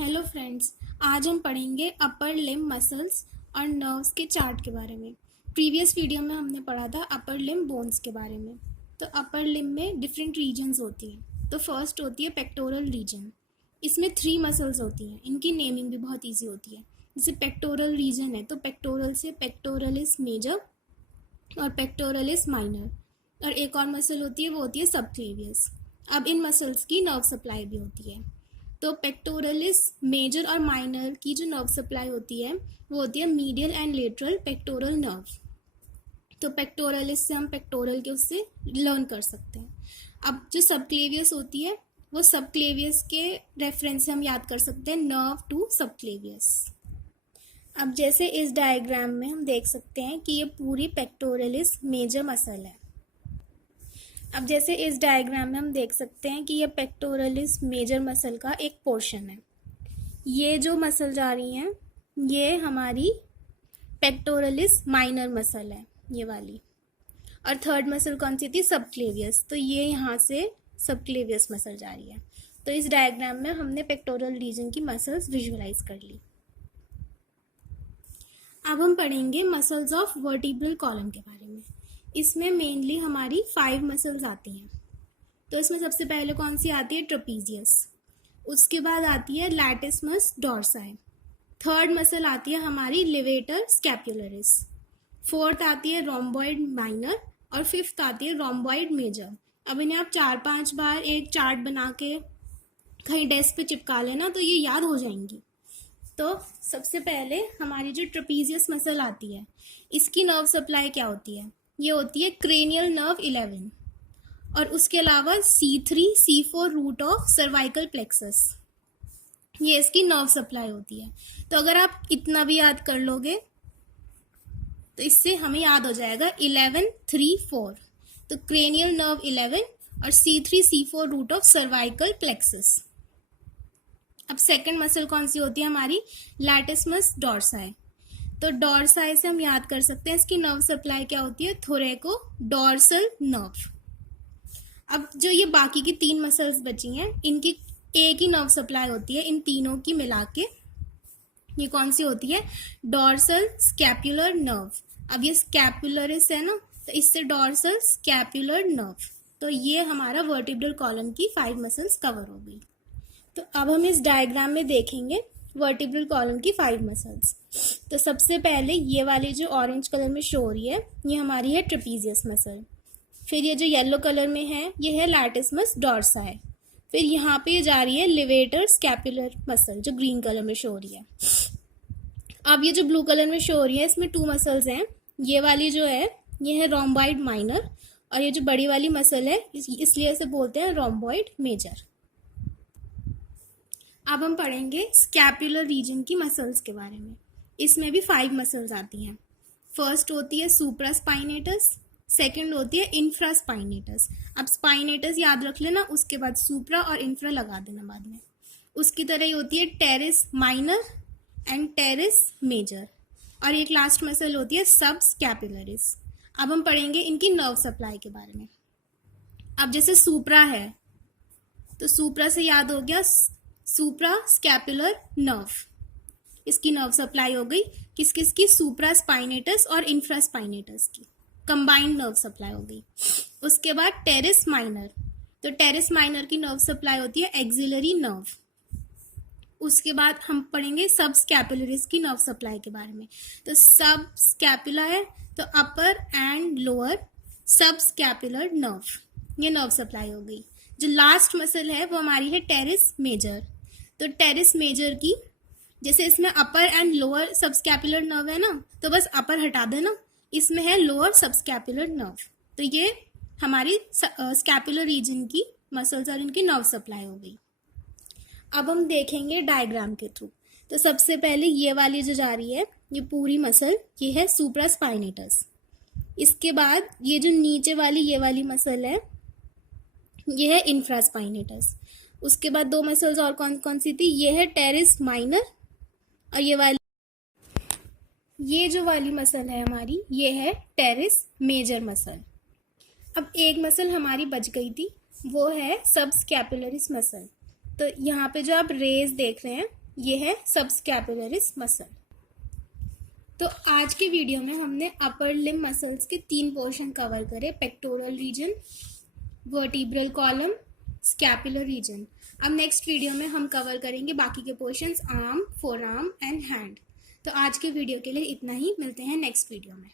Hello friends, आज हम पढ़ेंगे अपर लिम्ब मसल्स और नर्व्स के चार्ट के बारे में। प्रीवियस वीडियो में हमने पढ़ा था अपर लिम्ब बोन्स के बारे में। तो अपर लिम्ब में डिफरेंट रीजन्स होती हैं। तो फर्स्ट होती है पेक्टोरल रीजन। इसमें 3 मसल्स होती हैं। इनकी नेमिंग भी बहुत ईजी होती है। जैसे पेक्टोरल रीजन है तो पेक्टोरल से पेक्टोरलिस मेजर और पेक्टोरलिस माइनर। और एक और मसल होती है, वो होती है सबक्लेवियस। अब इन मसल्स की नर्व सप्लाई भी होती है। तो पेक्टोरलिस मेजर और माइनर की जो नर्व सप्लाई होती है वो होती है medial and lateral pectoral nerve. तो पेक्टोरलिस से हम पेक्टोरल के उससे लर्न कर सकते हैं। अब जो सबक्लेवियस होती है वो सबक्लेवियस के रेफरेंस से हम याद कर सकते हैं नर्व टू सबक्लेवियस। अब जैसे इस डायग्राम में हम देख सकते हैं कि ये पूरी पेक्टोरलिस मेजर मसल है। अब जैसे इस डायग्राम में हम देख सकते हैं कि ये पेक्टोरलिस मेजर मसल का एक पोर्शन है। ये जो मसल जा रही हैं ये हमारी पेक्टोरलिस माइनर मसल है, ये वाली। और थर्ड मसल कौन सी थी? सबक्लेवियस। तो ये यहाँ से सबक्लेवियस मसल जा रही है। तो इस डायग्राम में हमने पेक्टोरल रीजन की मसल्स विजुअलाइज कर ली। अब हम पढ़ेंगे मसल्स ऑफ वर्टिब्रल कॉलम के बारे में। इसमें मेनली हमारी 5 मसल्स आती हैं। तो इसमें सबसे पहले कौन सी आती है? ट्रेपीजियस। उसके बाद आती है लैटिस्मस डॉर्साई। थर्ड मसल आती है हमारी लिवेटर स्कैपुलरिस। फोर्थ आती है रोम्बॉइड माइनर और फिफ्थ आती है रोम्बॉइड मेजर। अब इन्हें आप 4-5 बार एक चार्ट बना के कहीं डेस्क पे चिपका लेना तो ये याद हो जाएंगी। तो सबसे पहले हमारी जो ट्रेपीजियस मसल आती है इसकी नर्व सप्लाई क्या होती है? ये होती है क्रेनियल नर्व 11 और उसके अलावा C3 C4 root of cervical plexus, ये इसकी नर्व सप्लाई होती है। तो अगर आप इतना भी याद कर लोगे तो इससे हमें याद हो जाएगा 11 3 4। तो क्रेनियल नर्व 11 और C3 C4 root of cervical plexus. अब सेकंड मसल कौन सी होती है हमारी? लैटिस्मस डॉर्साई। तो डॉर्साई से हम याद कर सकते हैं इसकी नर्व सप्लाई क्या होती है? थोरैको डॉर्सल नर्व। अब जो ये बाकी की 3 मसल्स बची हैं इनकी एक ही नर्व सप्लाई होती है, इन तीनों की मिला के। ये कौन सी होती है? Dorsal scapular nerve. अब ये स्कैपुलरिस है ना, तो इससे डॉर्सल स्कैपुलर नर्व। तो ये हमारा वर्टिब्रल कॉलम की 5 मसल्स कवर हो गई। तो अब हम इस डायग्राम में देखेंगे वर्टिब्रल कॉलम की 5 मसल्स। तो सबसे पहले ये वाली जो ऑरेंज कलर में शो हो रही है ये हमारी है ट्रेपीजियस मसल। फिर ये जो येलो कलर में है ये है लैटिस्मस डॉर्साई। फिर यहाँ पे ये जा रही है लिवेटर स्कैपुलर मसल जो ग्रीन कलर में शो हो रही है। अब ये जो ब्लू कलर में शो हो रही है इसमें 2 मसल्स हैं। ये वाली जो है ये है रोम्बॉइड माइनर और ये जो बड़ी वाली मसल है इसलिए इसे बोलते हैं रोम्बॉइड मेजर। अब हम पढ़ेंगे स्कैपुलर रीजन की मसल्स के बारे में। इसमें भी 5 मसल्स आती हैं। फर्स्ट होती है सुप्रास्पाइनेटस, सेकंड होती है इंफ्रास्पाइनेटस। अब स्पाइनेटस याद रख लेना, उसके बाद सुप्रा और इंफ्रा लगा देना बाद में। उसकी तरह ही होती है teres minor and teres major. और एक लास्ट मसल होती है सब स्कैपुलरिस। अब हम पढ़ेंगे इनकी नर्व सप्लाई के बारे में। अब जैसे सुप्रा है तो सुप्रा से याद हो गया सुप्रा स्कैपुलर नर्व। इसकी नर्व सप्लाई हो गई किस किस की? सुप्रा स्पाइनेटस और इंफ्रास्पाइनेटस की कंबाइंड नर्व सप्लाई हो गई। उसके बाद टेरिस माइनर, तो टेरिस माइनर की नर्व सप्लाई होती है एक्सिलरी नर्व। उसके बाद हम पढ़ेंगे सब स्कैपुलरिस की नर्व सप्लाई के बारे में। तो सब स्कैपुला है तो अपर एंड लोअर सब स्कैपुलर नर्व, ये नर्व सप्लाई हो गई। जो लास्ट मसल है वो हमारी है टेरिस मेजर। तो टेरिस मेजर की जैसे इसमें अपर एंड लोअर सब स्कैपुलर नर्व है ना, तो बस अपर हटा देना, इसमें है लोअर सब स्कैपुलर नर्व। तो ये हमारी स्कैपुलर रीजन की मसल्स और इनकी नर्व सप्लाई हो गई। अब हम देखेंगे डायग्राम के थ्रू। तो सबसे पहले ये वाली जो जा रही है ये पूरी मसल ये है सुप्रास्पाइनेटस। इसके बाद ये जो नीचे वाली ये वाली मसल है ये है इंफ्रास्पाइनेटस। उसके बाद 2 मसल्स और कौन कौन सी थी? ये है टेरिस माइनर और ये जो वाली मसल है हमारी ये है टेरिस मेजर मसल। अब एक मसल हमारी बच गई थी वो है सब स्कैपुलरिस मसल। तो यहाँ पे जो आप रेज देख रहे हैं ये है सबस्कैपुलरिस मसल। तो आज के वीडियो में हमने अपर लिम्ब मसल्स के 3 पोर्शन कवर करे, pectoral region, vertebral column, scapular region. अब नेक्स्ट वीडियो में हम कवर करेंगे बाकी के portions, arm, four arm and hand. तो आज के वीडियो के लिए इतना ही, मिलते हैं नेक्स्ट वीडियो में।